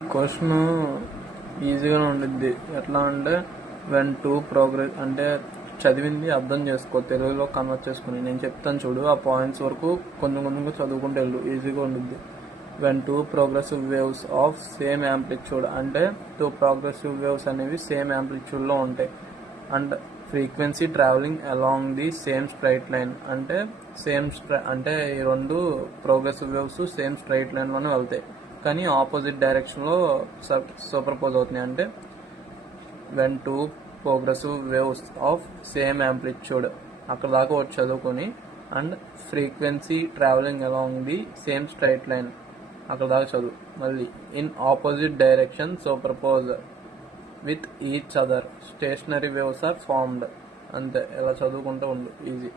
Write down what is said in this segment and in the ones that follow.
Question ఈజీగానే ఉండిద్ది. ఎట్లా అంటే వెన్ టు ప్రోగ్రెస్ అంటే చదివింది అర్థం చేసుకో, తెలుగులో కన్వర్ట్ చేసుకుని నేను చెప్తాను చూడు. ఆ పాయింట్స్ వరకు కొంచెం కొంచెంగా చదువుకుంటూ వెళ్ళు, ఈజీగా ఉండిద్ది. When two progressive waves of same amplitude అంటే టూ ప్రోగ్రెసివ్ వేవ్స్ అనేవి సేమ్ యాంప్లిట్యూడ్లో ఉంటాయి. And frequency travelling along the same straight line అంటే అంటే ఈ రెండు ప్రోగ్రెసివ్ వేవ్స్ సేమ్ స్ట్రైట్ లైన్లోనే వెళ్తాయి, కానీ ఆపోజిట్ డైరెక్షన్లో సూపర్పోజ్ అవుతున్నాయి. అంటే when two progressive waves of same amplitude అక్కడ దాకా వచ్చి చదువుకొని, and frequency travelling along the same straight line అక్కడ దాకా చదువు. మళ్ళీ in opposite direction superpose with each other stationary waves are formed. అంతే, ఇలా చదువుకుంటూ ఉండు, easy.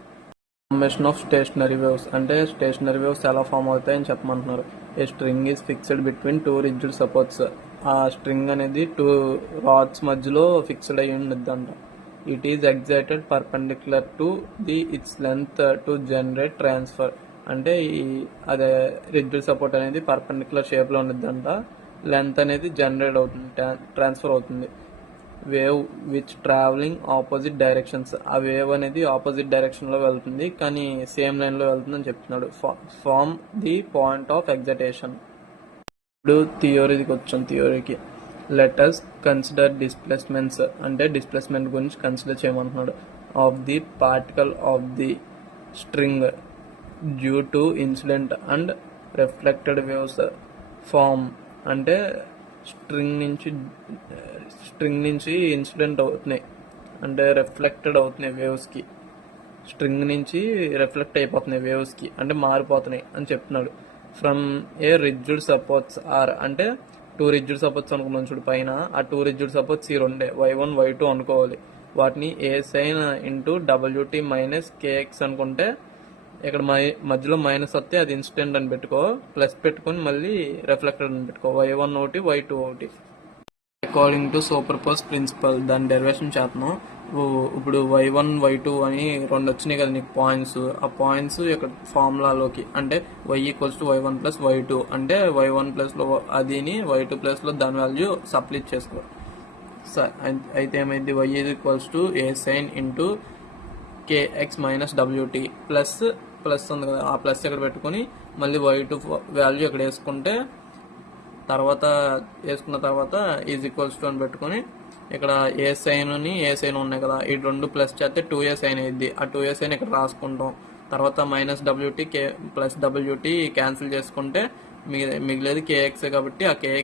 Formation of stationary waves అంటే స్టేషనరీ వేవ్స్ ఎలా ఫామ్ అవుతాయని చెప్పమంటున్నారు. A string is fixed between two rigid supports. ఆ స్ట్రింగ్ అనేది టూ రాడ్స్ మధ్యలో ఫిక్స్డ్ అయ్యి ఉండిద్దంట. It is excited perpendicular to the it's length to generate transfer. అంటే అదే రిజిడ్ సపోర్ట్ అనేది పర్పెండిక్యులర్ షేప్లో ఉండిద్దంట, లెంత్ అనేది జనరేట్ అవుతుంది, ట్రాన్స్ఫర్ అవుతుంది. Wave which travelling opposite directions. ఆ వేవ్ అనేది ఆపోజిట్ డైరెక్షన్లో వెళ్తుంది, కానీ సేమ్ లైన్లో వెళ్తుంది అని చెప్తున్నాడు. Form the point of excitation. ఇప్పుడు థియోరీకి వచ్చాం. థియోరీకి లెటస్ కన్సిడర్ డిస్ప్లేస్మెంట్స్ అంటే డిస్ప్లేస్మెంట్ గురించి కన్సిడర్ చేయమంటున్నాడు. Of the particle of the string due to incident and reflected waves form. అంటే స్ట్రింగ్ నుంచి ఇన్సిడెంట్ అవుతున్నాయి, అంటే రిఫ్లెక్టెడ్ అవుతున్నాయి వేవ్స్కి. స్ట్రింగ్ నుంచి రిఫ్లెక్ట్ అయిపోతున్నాయి వేవ్స్కి, అంటే మారిపోతున్నాయి అని చెప్తున్నాడు. From a rigid supports are అంటే టూ రిజిడ్ సపోర్ట్స్ అనుకున్నాం చూడు పైన. ఆ టూ రిజిడ్ సపోర్ట్స్ ఈ రెండే, y1 y2 అనుకోవాలి. వాటిని A sine into WT minus KX అనుకుంటే, ఇక్కడ మధ్యలో మైనస్ వస్తే అది ఇన్సిడెంట్ అని పెట్టుకో, ప్లస్ పెట్టుకొని మళ్ళీ రిఫ్లెక్టెడ్ అని పెట్టుకో. y1 ఒకటి y2 ఒకటి. అకార్డింగ్ టు సూపర్పోజ్ ప్రిన్సిపల్ దాని డెరివేషన్ చేస్తున్నాం. ఇప్పుడు y1 y2 అని రెండు వచ్చినాయి కదా నీకు పాయింట్స్. ఆ పాయింట్స్ ఇక్కడ ఫార్ములాలోకి అంటే y=y1 ప్లస్ y2 అంటే y1 ప్లస్లో అదిని y2 ప్లస్లో దాని వాల్యూ సప్లిట్ చేసుకో. అయితే ఏమైంది, y=a sine into KX minus WT plus ఉంది కదా, ఆ ప్లస్ ఇక్కడ పెట్టుకొని మళ్ళీ y2 వాల్యూ ఇక్కడ వేసుకుంటే, తర్వాత వేసుకున్న తర్వాత ఈజ్ ఈక్వల్స్ టు అని పెట్టుకొని ఇక్కడ ఏ సైన్ ఉన్నాయి కదా, ఈ రెండు ప్లస్ చేస్తే 2a సైన్ అయ్యిద్ది. ఆ 2a సైన్ ఇక్కడ రాసుకుంటాం. తర్వాత minus WT plus WT cancel చేసుకుంటే మిగిలేది KX కాబట్టి ఆ KX